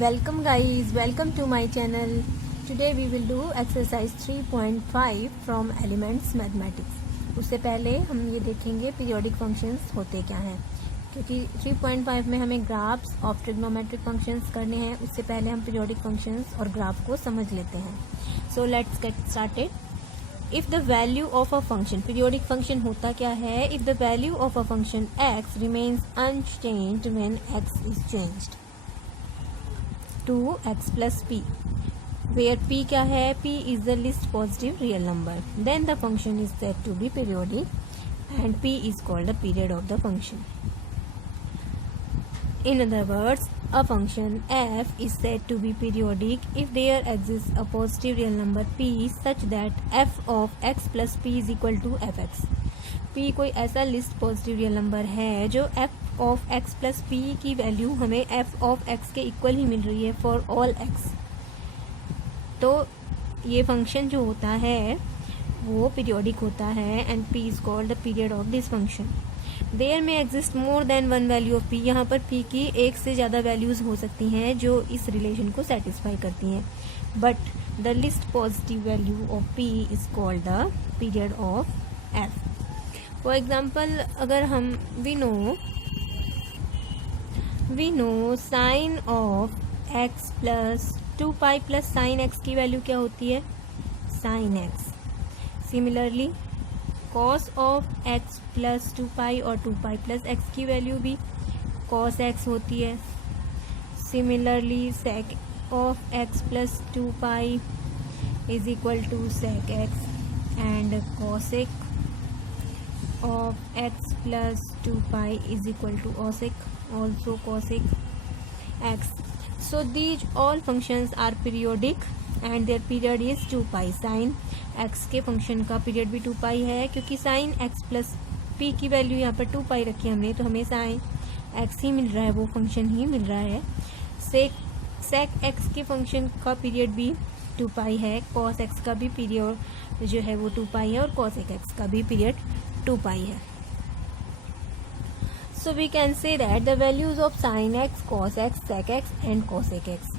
Welcome guys, welcome to my channel. Today we will do exercise 3.5 from Elements Mathematics. उससे पहले हम ये देखेंगे पीरियोडिक फंक्शंस होते क्या हैं, क्योंकि 3.5 में हमें ग्राफ्स ऑफ ट्रिग्नोमेट्रिक फंक्शंस करने हैं. उससे पहले हम पीरियोडिक फंक्शंस और ग्राफ को समझ लेते हैं. So let's get started. If the value of a function, periodic function होता क्या है? If the value of a function x remains unchanged when x is changed to x plus p, where p क्या है? p is the least positive real number. Then the function is said to be periodic and p is called the period of the function. In other words, a function f is said to be periodic if there exists a positive real number p such that f of x plus p is equal to fx. p कोई ऐसा least positive real number है जो f of x plus p की value हमें f of x के equal ही मिल रही है for all x. तो ये फंक्शन जो होता है वो पीरियोडिक होता है and p is called the period of this function. There में exist more than one value of p. यहाँ पर p की एक से ज़्यादा वैल्यूज़ हो सकती हैं जो इस रिलेशन को सेटिस्फाई करती हैं, but the list positive value of p is called the period of f. For example, अगर हम we know sine of x plus 2π plus sine x की वैल्यू क्या होती है? Sine x. Similarly cos of x plus 2π और 2π plus x की value भी कॉस x होती है. Similarly sec of x plus 2π is equal to sec x and cosec of x plus 2π is equal to cosec, also cosec x. So these all functions are periodic and their period is 2π. sin x के function का period भी 2π है, क्योंकि sin x plus p की value यहाँ पर 2π रखी हमने, तो हमें sin x ही मिल रहा है, वो फंक्शन ही मिल रहा है. sec x के फंक्शन का पीरियड भी 2π है, cos x का भी पीरियड जो है वो 2π है और cosec x का भी पीरियड 2π है. So we can say that the values of sin x, cos x, sec x and cosec x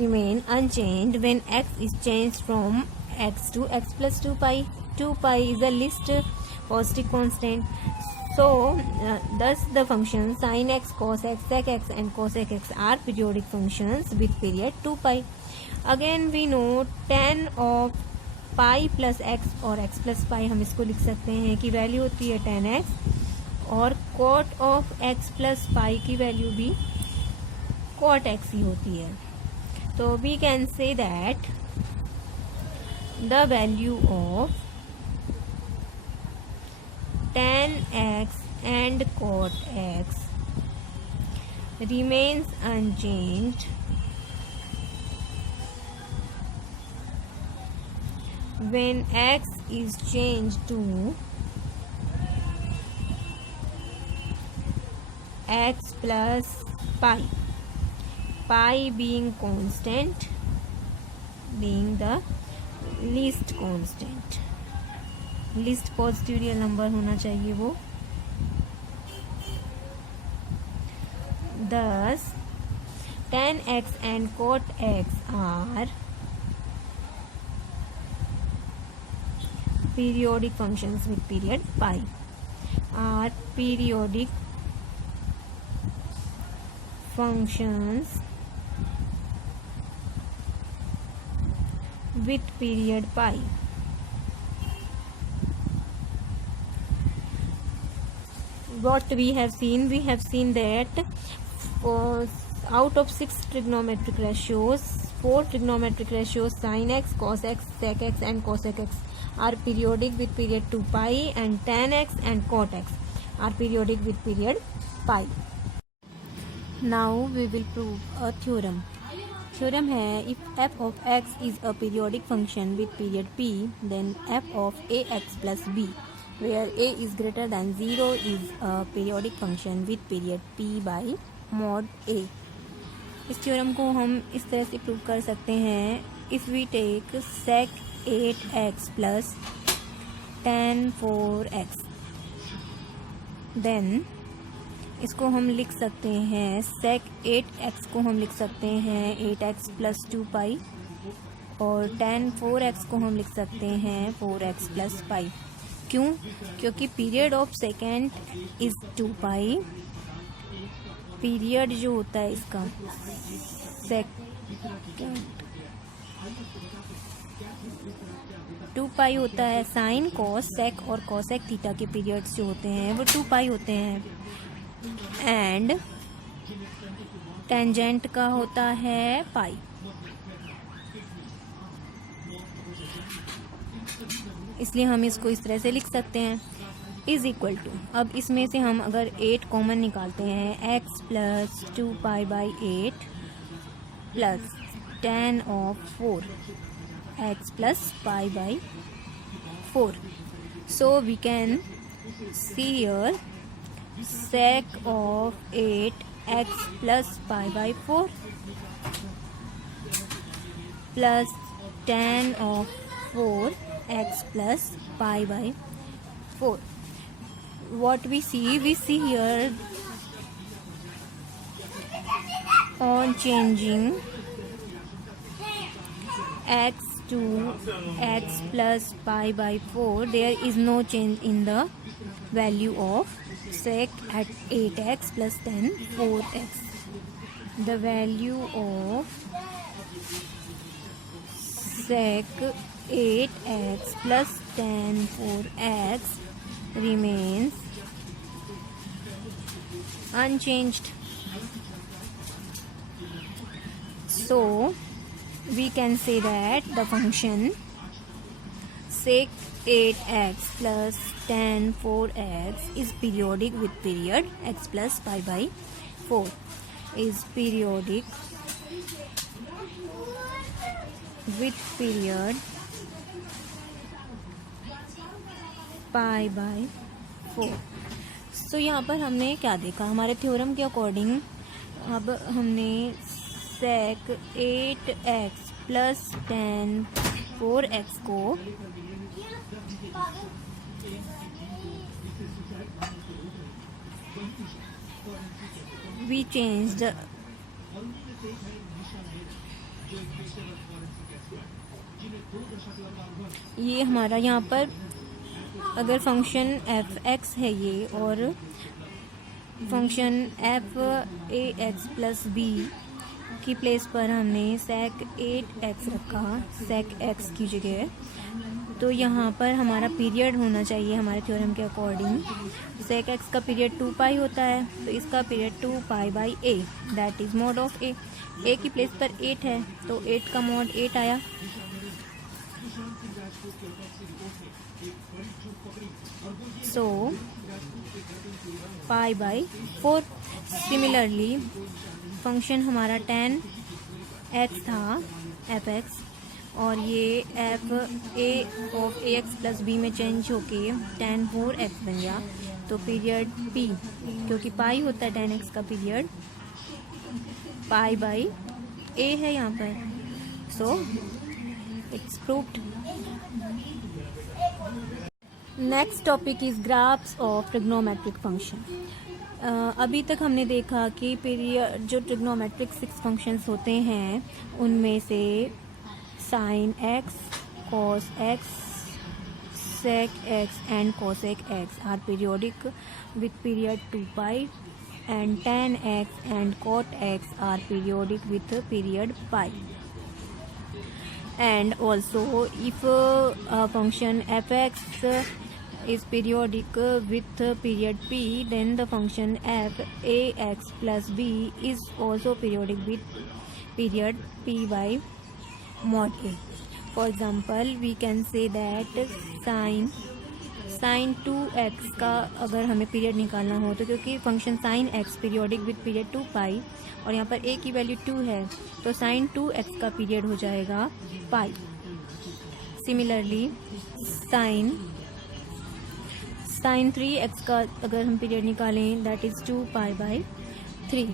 remain unchanged when x is changed from x to x plus 2π. 2π is a least positive constant. So thus the functions sin x, cos x, sec x and cosec x are periodic functions with period 2π. Again we know tan of pi plus x और x plus पाई, हम इसको लिख सकते हैं कि value होती है tan x, और cot of x plus pi की वैल्यू भी cot x ही होती है. तो we can say that the value of tan x and cot x remains unchanged when x is changed to x plus pi, pi being constant, being the least constant. least positive real number होना चाहिए वो. Thus tan x and cot x are periodic functions with period pi, are periodic functions with period pi. What we have seen that out of 6 trigonometric ratios, 4 trigonometric ratios sin x, cos x, sec x and cosec x are periodic with period 2π, and tan x and cot x are periodic with period pi. Now we will prove a theorem. Theorem है, if f of x is a periodic function with period p, then f of ax plus b, where a is greater than 0, is a periodic function with period p by mod a. इस theorem को हम इस तरह से prove कर सकते हैं. If we take sec 8x plus tan 4x, then इसको हम लिख सकते हैं sec 8x को हम लिख सकते हैं 8x + 2 पाई, और tan 4x को हम लिख सकते हैं 4x + पाई। क्यों? क्योंकि period of second is 2 pi, period जो होता है इसका सेकेंड 2 पाई होता है। साइन कॉस सेक और कॉसेक थीटा के पीरियड्स जो होते हैं वो 2 पाई होते हैं, एंड टेंजेंट का होता है पाई। इसलिए हम इसको इस तरह से लिख सकते हैं इज इक्वल टू, अब इसमें से हम अगर 8 कॉमन निकालते हैं x + 2 pi by 8 plus tan of 4 x + pi by 4. So we can see here sec of 8 x + pi by 4 plus tan of 4 x + pi by 4. What we see here on changing x to x + pi by 4, there is no change in the value of sec at 8x + tan 4x. The value of sec 8x + tan 4x remains unchanged. So we can say that the function sec 8x + tan 4x is periodic with period x + pi by 4 is periodic with period pi by 4. सो यहाँ पर हमने क्या देखा, हमारे theorem के according अब हमने sec 8x + tan 4x को we changed ये हमारा यहाँ पर अगर फंक्शन f(x) है ये और फंक्शन f(ax + b) की प्लेस पर हमने sec 8x रखा sec x की जगह, तो यहाँ पर हमारा पीरियड होना चाहिए हमारे थ्योरम के अकॉर्डिंग। sec x का पीरियड 2 पाई होता है, तो इसका period 2 pi by a, that is mod of a। a की प्लेस पर 8 है तो 8 का मॉड 8 आया। सो पाई बाई 4। सिमिलरली फंक्शन हमारा tan x था f(x) और ये f a of ax + b में चेंज होके tan 4x बन गया, तो पीरियड p, क्योंकि पाई होता है tan x का पीरियड, पाई बाई a है यहाँ पर। So it's proved. Next topic is graphs of trigonometric function. अभी तक हमने देखा कि पीरियड जो ट्रिग्नोमेट्रिक 6 फंक्शंस होते हैं उनमें से sign x, cos x, sec x and cosec x are periodic with period 2 pi, and tan x and cot x are periodic with period pi. And also if a function f(x) is periodic with period p, then the function f(ax + b) is also periodic with period p by mod a. For example, we can say that sin 2x का अगर हमें period निकालना हो, तो क्योंकि function sin x periodic with period 2 पाई और यहाँ पर a की वैल्यू 2 है, तो sin 2x का पीरियड हो जाएगा पाई। सिमिलरली sin 3x का अगर हम पीरियड निकालें, that is 2 pi by 3।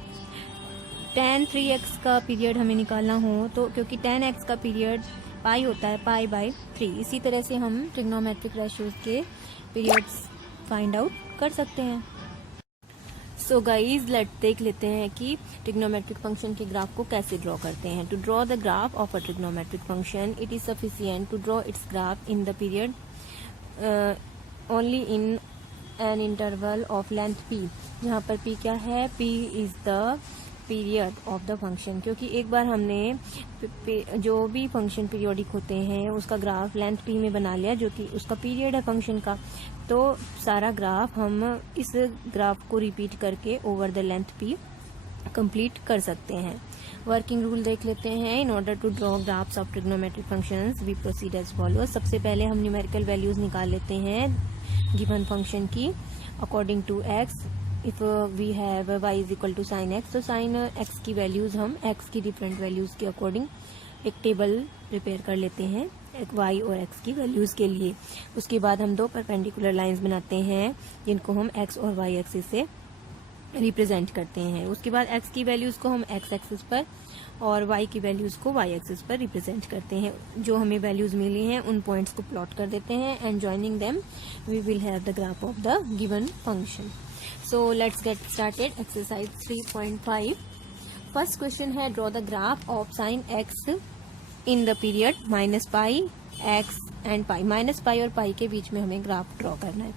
tan 3x का पीरियड हमें निकालना हो, तो क्योंकि tan x का पीरियड पाई होता है, पाई बाई 3। इसी तरह से हम ट्रिग्नोमेट्रिक रेशियोज के पीरियड्स फाइंड आउट कर सकते हैं। सो गाइज लेट देख लेते हैं कि ट्रिग्नोमेट्रिक फंक्शन के ग्राफ को कैसे ड्रॉ करते हैं. To draw the graph of a trigonometric function it is sufficient to draw its graph in the period only in an interval of length p. जहाँ पर p क्या है, p is the period of the function. क्योंकि एक बार हमने जो भी function periodic होते हैं उसका ग्राफ लेंथ p में बना लिया, जो कि उसका पीरियड है फंक्शन का, तो सारा ग्राफ हम इस ग्राफ को रिपीट करके over the length p complete कर सकते हैं. वर्किंग रूल देख लेते हैं. In order to draw graphs of trigonometric functions we proceed as followers. सबसे पहले हम न्यूमेरिकल वैल्यूज निकाल लेते हैं गिवन फंक्शन की according to x. If we have y is equal to sine x, तो साइन x की वैल्यूज हम x की डिफरेंट वैल्यूज के अकॉर्डिंग एक टेबल प्रिपेयर कर लेते हैं एक y और x की वैल्यूज के लिए. उसके बाद हम दो परपेंडिकुलर लाइंस बनाते हैं जिनको हम x और y एक्सिस से रिप्रेजेंट करते हैं. उसके बाद x की वैल्यूज को हम x एक्सिस पर और y की वैल्यूज को y एक्सिस पर रिप्रेजेंट करते हैं. जो हमें वैल्यूज मिली हैं उन पॉइंट्स को प्लॉट कर देते हैं and joining them we will have the graph of the given function. So let's get started. Exercise 3.5. First question है draw the graph of sin x in the period minus pi, x and pi. Minus pi और पाई के बीच में हमें graph draw करना है.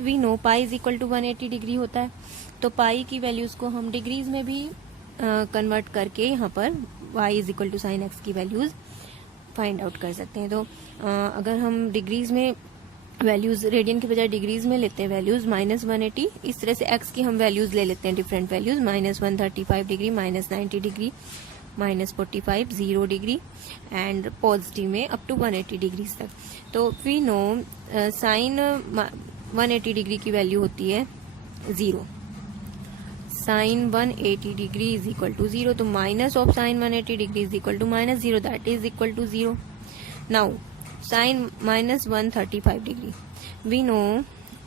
We know pi is equal to 180 degree होता है, तो पाई की वैल्यूज को हम डिग्रीज में भी कन्वर्ट करके यहाँ पर y is equal to sin x की वैल्यूज फाइंड आउट कर सकते हैं. तो अगर हम डिग्रीज में वैल्यूज रेडियन के बजाय डिग्रीज में लेते हैं वैल्यूज -180, इस तरह से x की हम वैल्यूज ले लेते हैं different values -135 degree, -90 degree, -45, 0 degree and positive में अप टू 180 डिग्री तक. तो वी नो साइन 180 डिग्री की वैल्यू होती है 0. Sine 180 degree is equal to 0, तो minus of sine 180 degree is equal to -0, that is equal to 0. Now sin minus 135 degree. We know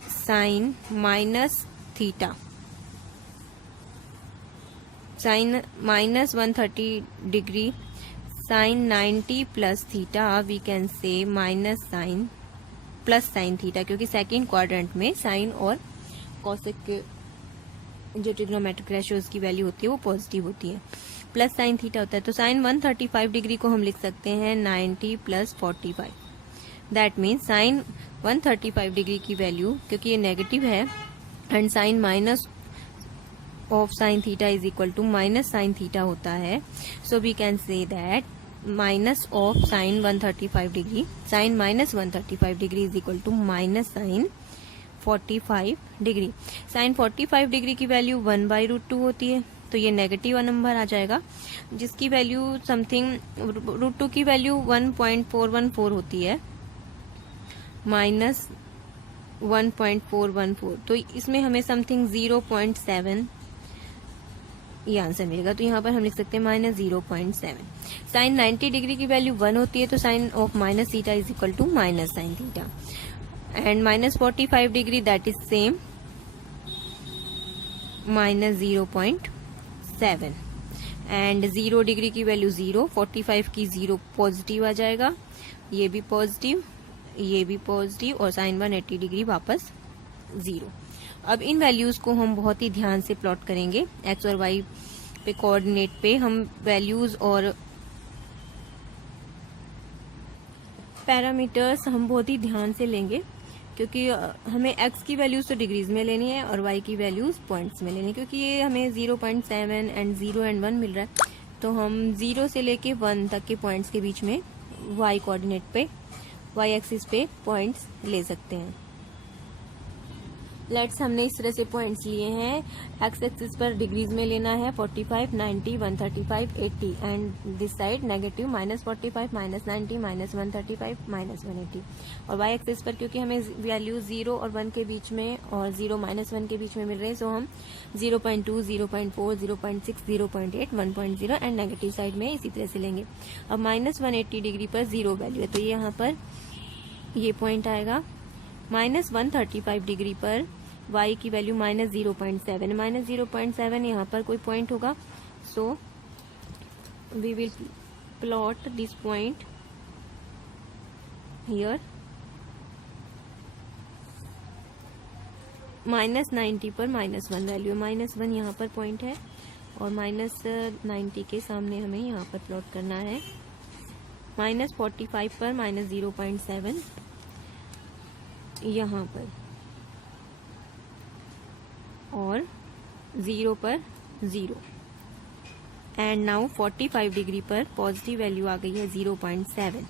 sin minus theta. Sin minus 130 degree. Sin 90 plus theta. We can say minus sin plus sin theta, क्योंकि second quadrant में sign और cosec के जो trigonometric ratios की value होती है वो positive होती है. प्लस साइन थीटा होता है, तो साइन 135 डिग्री को हम लिख सकते हैं 90 plus 45. That means sine 135 degree की वैल्यू, क्योंकि ये नेगेटिव है and sine minus of sine theta is equal to minus sine theta होता है. So we can say that minus of sine 135 degree, sine minus 135 degree is equal to minus sine 45 degree. Sine 45 degree की value 1/√2 होती है, तो ये negative number आ जाएगा, जिसकी value something √2 की वैल्यू 1.414 होती है, माइनस 1.414. तो इसमें हमें समथिंग 0.7 ये आंसर मिलेगा. तो यहाँ पर हम लिख सकते हैं -0.7. साइन 90 डिग्री की वैल्यू 1 होती है, तो sine of minus theta is equal to minus sine theta. And -45 degree that is same -0.7. And 0 degree की वैल्यू 0, 45 की 0 पॉजिटिव आ जाएगा, ये भी पॉजिटिव, ये भी पॉजिटिव, और साइन 180 डिग्री वापस 0. अब इन वैल्यूज को हम बहुत ही ध्यान से प्लॉट करेंगे. एक्स और वाई पे कोऑर्डिनेट पे हम वैल्यूज और पैरामीटर्स हम बहुत ही ध्यान से लेंगे, क्योंकि हमें x की वैल्यूज तो डिग्रीज में लेनी है और y की वैल्यूज पॉइंट्स में लेनी है. क्योंकि ये हमें 0.7 एंड 0 एंड 1 मिल रहा है, तो हम 0 से लेके 1 तक के पॉइंट्स के बीच में y कोऑर्डिनेट पे, y एक्सिस पे पॉइंट्स ले सकते हैं. लेट्स हमने इस तरह से पॉइंट्स लिए हैं. एक्स एक्सिस पर डिग्रीज में लेना है 45, 90, 135, 80 एंड दिस साइड नेगेटिव -45, -90, -135, -180. और वाई एक्सिस पर क्योंकि हमें वैल्यू 0 और 1 के बीच में और 0 -1 के बीच में मिल रहे हैं, सो हम 0.2, 0.4, 0.6, 0.8, 1.0 एंड नेगेटिव साइड में इसी तरह से लेंगे. अब -180 डिग्री पर 0 वैल्यू है, तो ये यहाँ पर ये पॉइंट आएगा. -135 डिग्री पर y की वैल्यू -0.7, -0.7 यहाँ पर कोई पॉइंट होगा. So we will plot this point here. -90 पर -1 वैल्यू है, -1 यहाँ पर पॉइंट है और -90 के सामने हमें यहाँ पर प्लॉट करना है। -45 पर -0.7 यहाँ पर और 0 पर 0 एंड नाउ 45 डिग्री पर पॉजिटिव वैल्यू आ गई है 0.7।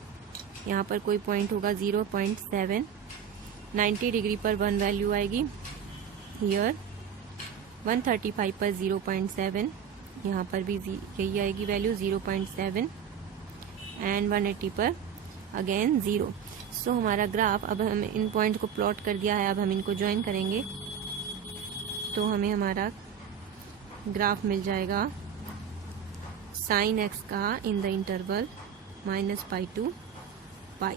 यहाँ पर कोई पॉइंट होगा 0.7। 90 डिग्री पर 1 वैल्यू आएगी हियर। 135 पर 0.7 यहाँ पर भी यही आएगी वैल्यू 0.7 एंड 180 पर अगेन 0। सो हमारा ग्राफ, अब हम इन पॉइंट को प्लॉट कर दिया है, अब हम इनको ज्वाइन करेंगे तो हमें हमारा ग्राफ मिल जाएगा sin x का इन द इंटरवल -π to π।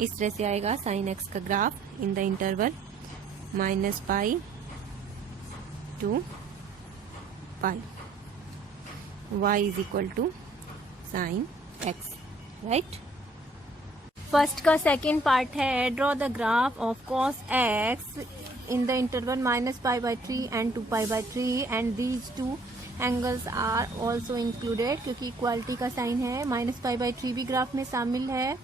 इस तरह से आएगा sin x का graph in the interval -π to π। y is equal to sin x, right. First का सेकेंड पार्ट है draw the graph of cos x in the interval -π/3 and 2π/3 and these two angles are also included, क्योंकि equality का sign है। -π/3 भी graph में शामिल है,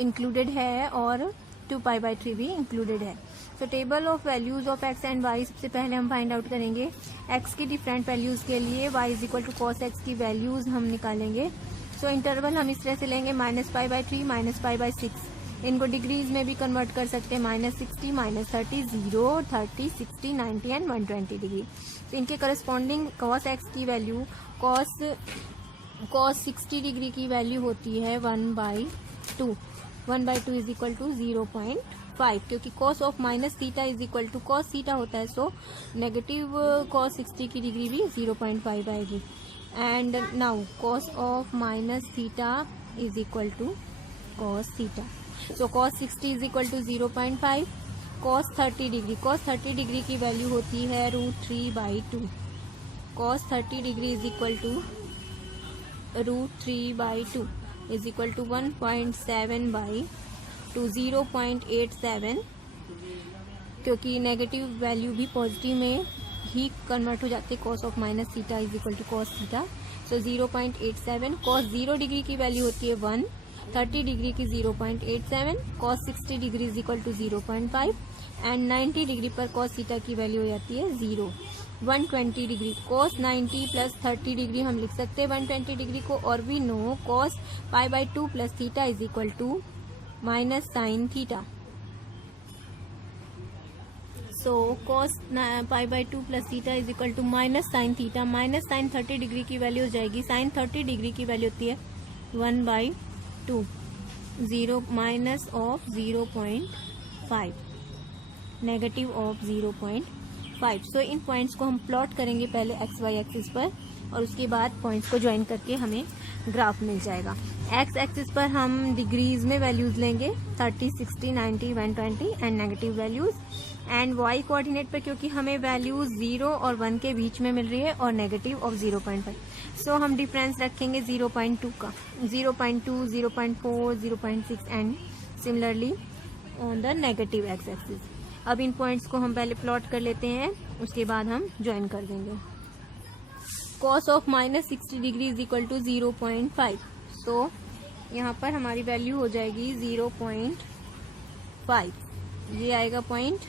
included है और 2π/3 भी इंक्लूडेड है। तो table of values of x and y सबसे पहले हम फाइंड आउट करेंगे। x की डिफरेंट वैल्यूज के लिए y is equal to cos x की वैल्यूज हम निकालेंगे। सो इंटरवल हम इस तरह से लेंगे -π/3 -π/6। इनको डिग्रीज में भी कन्वर्ट कर सकते हैं, -60, -30, 0, 30, 60, 90 एंड 120 डिग्री। तो इनके करस्पॉन्डिंग cos x की वैल्यू cos 60 डिग्री की वैल्यू होती है 1/2। 1/2 इज इक्वल टू 0.5, क्योंकि cos of -θ is equal to cos θ होता है। सो नेगेटिव cos 60 की डिग्री भी 0.5 आएगी। And now cos of -θ is equal to cos θ। So cos 60 is equal to 0.5। cos 30 degree की वैल्यू होती है √3/2। cos 30 degree is equal to √3/2 is equal to 1.7/2, 0.87, क्योंकि negative value भी पॉजिटिव में ही convert हो जाते। cos of -θ is equal to cos θ। So 0.87। cos 0 degree की value होती है 1, 30 डिग्री की 0.87, cos 60 degree is equal to 0.5 and 90 degree पर cos θ की वैल्यू हो जाती है 0। 120 डिग्री cos 90 प्लस 30 डिग्री हम लिख सकते हैं 120 डिग्री को, और भी know cos π/2 plus θ is equal to -sin θ। So cos π/2 plus θ is equal to -sin θ। -sin 30 degree की वैल्यू हो जाएगी, sin 30 डिग्री की वैल्यू होती है 1/2, 0 minus of 0.5, negative of 0.5। So in points को हम प्लॉट करेंगे पहले एक्स वाई एक्सिस पर, और उसके बाद पॉइंट्स को ज्वाइन करके हमें ग्राफ मिल जाएगा। एक्स एक्सिस पर हम डिग्रीज में वैल्यूज लेंगे 30, 60, 90, 120 and negative values. And y coordinate पर क्योंकि हमें वैल्यूज 0 और 1 के बीच में मिल रही है और नेगेटिव ऑफ 0.5, सो हम डिफरेंस रखेंगे 0.2 का, 0.2, 0.4, 0.6 and similarly on the negative x axis. अब इन पॉइंट्स को हम पहले प्लॉट कर लेते हैं, उसके बाद हम ज्वाइन कर देंगे। cos of -60 degree is equal to 0.5। So यहाँ पर हमारी वैल्यू हो जाएगी 0.5, ये आएगा पॉइंट।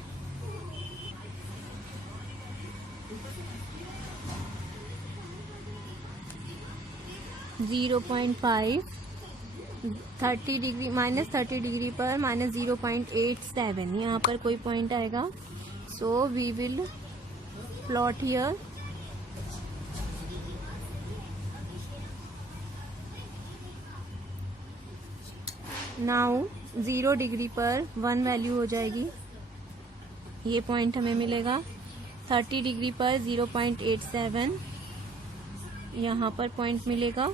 -30 डिग्री -30 डिग्री पर -0.87 यहाँ पर कोई पॉइंट आएगा। So we will plot here. Now 0 degree पर 1 वैल्यू हो जाएगी, ये पॉइंट हमें मिलेगा। 30 डिग्री पर 0.87 यहाँ पर पॉइंट मिलेगा।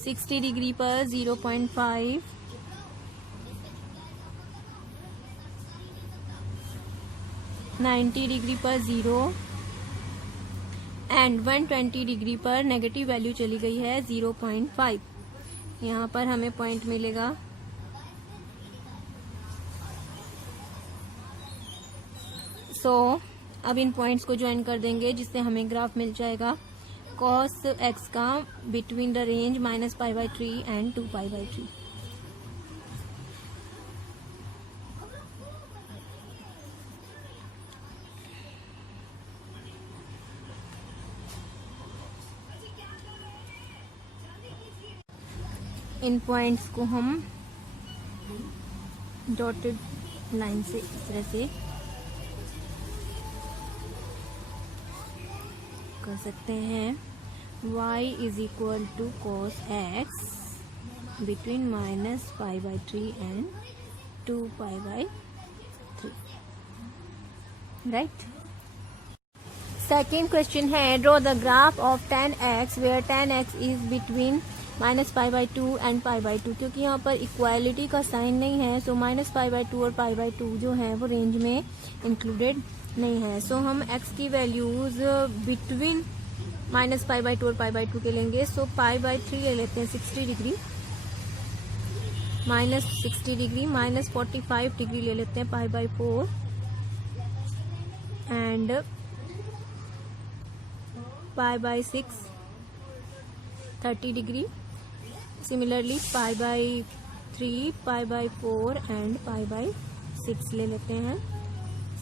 60 डिग्री पर 0.5, 90 डिग्री पर 0 एंड 120 डिग्री पर नेगेटिव वैल्यू चली गई है 0.5। यहाँ पर हमें पॉइंट मिलेगा अब इन पॉइंट्स को ज्वाइन कर देंगे जिससे हमें ग्राफ मिल जाएगा cos x का बिटवीन द रेंज -π/3 एंड 2π/3। इन पॉइंट्स को हम डॉटेड लाइन से इस तरह से कर सकते हैं। y is equal to cos x between -π/3 and 2π/3, right. Second question है draw the graph of tan x where tan x is between -π/2 and π/2। क्योंकि यहाँ पर इक्वालिटी का साइन नहीं है, सो -π/2 और π/2 जो है वो रेंज में इंक्लूडेड नहीं है। सो हम x की वैल्यूज बिटवीन -π/2 और π/2 के लेंगे। सो π/3 ले लेते हैं 60 डिग्री, -60 डिग्री, -45 डिग्री ले लेते हैं π/4 एंड π/6 30 डिग्री। सिमिलरली π/3, π/4 एंड π/6 ले लेते हैं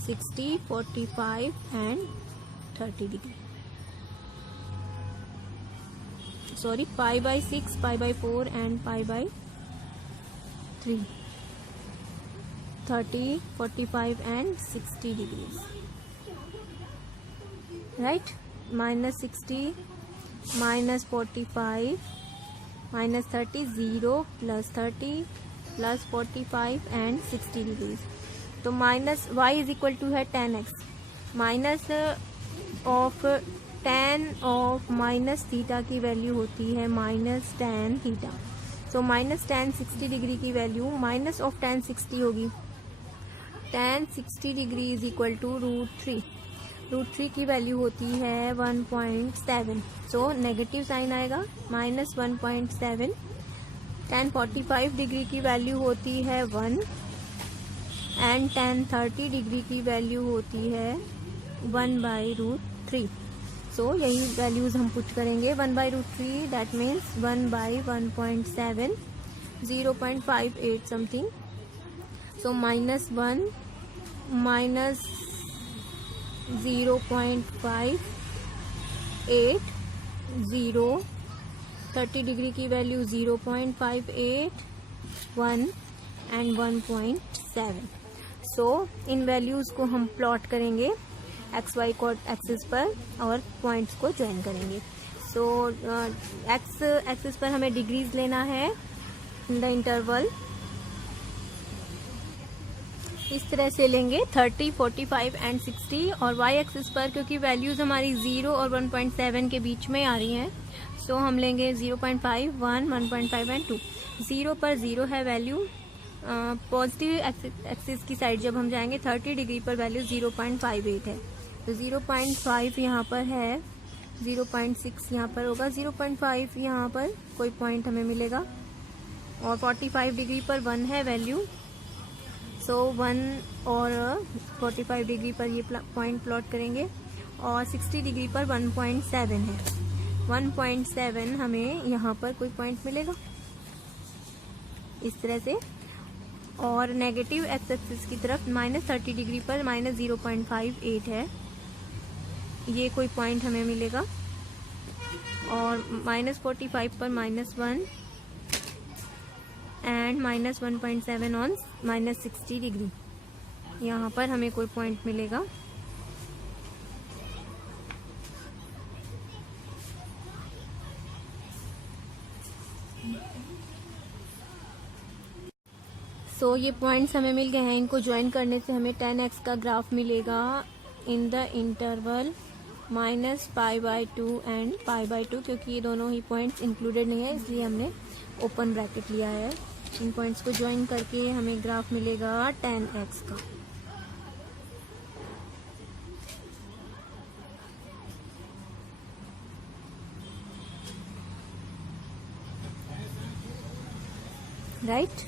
60, 45 and 30 degree. Sorry, π/6, π/4 and π/3 30, 45 and 60 degrees, right. -60, -45, -30, 0, +30, +45 and 60 degrees. तो minus y is equal to है tan x, minus of tan of minus theta की वैल्यू होती है -tan theta. So -tan 60 degree की value minus of tan 60 होगी। tan 60 degree is equal to √3। √3 की value होती है 1.7। सो नेगेटिव साइन आएगा -1.7। tan 45 डिग्री की वैल्यू होती है 1 एंड tan 30 डिग्री की वैल्यू होती है 1/√3। सो यही वैल्यूज हम पुट करेंगे। 1/√3 that means 1/1.7, 0.58 something. So -1 minus 0.58, 0, 30 degree की वैल्यू 0.58, 1 एंड 1.7। सो इन वैल्यूज को हम प्लॉट करेंगे XY एक्सिस पर और पॉइंट्स को ज्वाइन करेंगे। सो एक्स एक्सिस पर हमें डिग्रीज लेना है इन द इंटरवल। इस तरह से लेंगे 30, 45 एंड 60। और y एक्सिस पर क्योंकि वैल्यूज हमारी 0 और 1.7 के बीच में आ रही हैं, सो हम लेंगे 0.5, 1, 1.5 एंड 2। 0 पर 0 है वैल्यू। पॉजिटिव एक्सिस की साइड जब हम जाएंगे 30 डिग्री पर वैल्यू 0.58 है, तो 0.5 यहाँ पर है, 0.6 यहाँ पर होगा, 0.5 यहाँ पर कोई पॉइंट हमें मिलेगा। और 45 डिग्री पर 1 है वैल्यू, सो 1 और 45 डिग्री पर ये पॉइंट प्लॉट करेंगे। और 60 डिग्री पर 1.7 है, 1.7 हमें यहाँ पर कोई पॉइंट मिलेगा इस तरह से। और नेगेटिव एक्स एक्सिस की तरफ -30 डिग्री पर -0.58 है, ये कोई पॉइंट हमें मिलेगा। और -45 पर -1 एंड -1.7 ऑन -60 डिग्री, यहाँ पर हमें कोई पॉइंट मिलेगा। सो ये पॉइंट्स हमें मिल गए हैं। इनको ज्वाइन करने से हमें tan x का ग्राफ मिलेगा इन द इंटरवल -π/2 एंड π/2। क्योंकि ये दोनों ही पॉइंट्स इंक्लूडेड नहीं है इसलिए हमने ओपन ब्रैकेट लिया है। इन पॉइंट्स को ज्वाइन करके हमें ग्राफ मिलेगा tan x का। right?